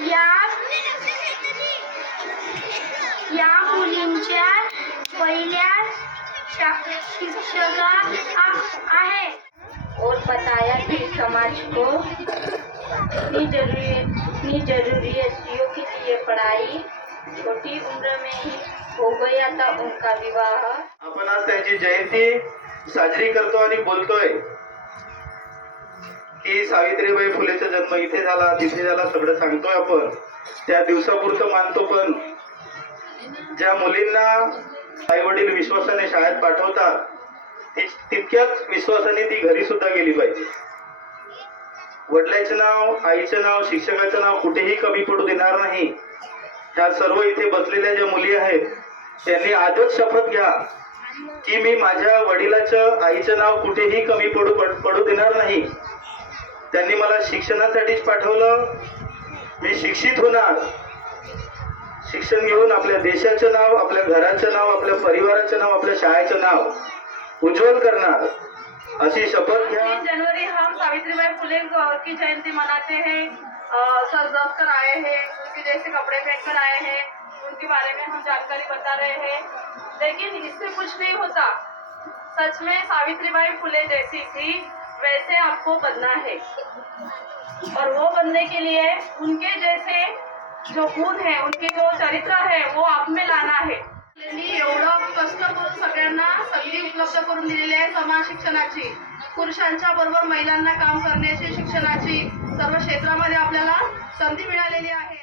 या या मुलींच्या पहिल्या शिक्षका आहे। और बताया कि समाज को जरूरियतों के लिए पढ़ाई छोटी उम्र में ही हो गया था उनका विवाह। आपण आज त्यांची जयंती साजरी करतो आणि बोलतोय की सावित्रीबाई फुलेचा जन्म इथे झाला तिथे झाला सगळं सांगतोय आपण त्या दिवसापुरतं मानतो, पण ज्या मुलींना आई वडील विश्वासाने शाळेत पाठवतात तितक्याच विश्वासाने ती घरी सुद्धा गेली पाहिजे। वडिलांचं नाव, आईचं नाव, शिक्षकाचं नाव कुठेही कमी पडू देणार नाही। ह्या सर्व इथे बसलेल्या ज्या मुली आहेत त्यांनी आजच शपथ घ्या की मी माझ्या वडिलाचं, आईचं नाव कुठेही कमी पडू देणार नाही। त्यांनी मला शिक्षणासाठीच पाठवलं, मी शिक्षित होणार, शिक्षण घेऊन आपल्या देशाचं नाव, आपल्या घराचं नाव, आपल्या परिवाराचं नाव, आपल्या शाळेचं नाव उज्जवल करणार, ऐसी शपथ घ्या। 3 जनवरी हम सावित्रीबाई फुले की जयंती मनाते हैं, सज धज कर आए हैं, उनके जैसे कपड़े पहनकर आए हैं, उनके बारे में हम जानकारी बता रहे हैं। लेकिन इससे कुछ नहीं होता, सच में सावित्रीबाई फुले जैसी थी वैसे आपको बनना है, और वो बनने के लिए उनके जैसे जो गुण है, उनके जो चरित्र है वो आप में लाना है। एवढं कष्ट करून सगळ्यांना संधी उपलब्ध करून दिलेली आहे समान शिक्षणाची, पुरुषांच्या बरोबर महिलांना काम करण्याची, शिक्षणाची सर्व क्षेत्रामध्ये आपल्याला संधी मिळालेली आहे।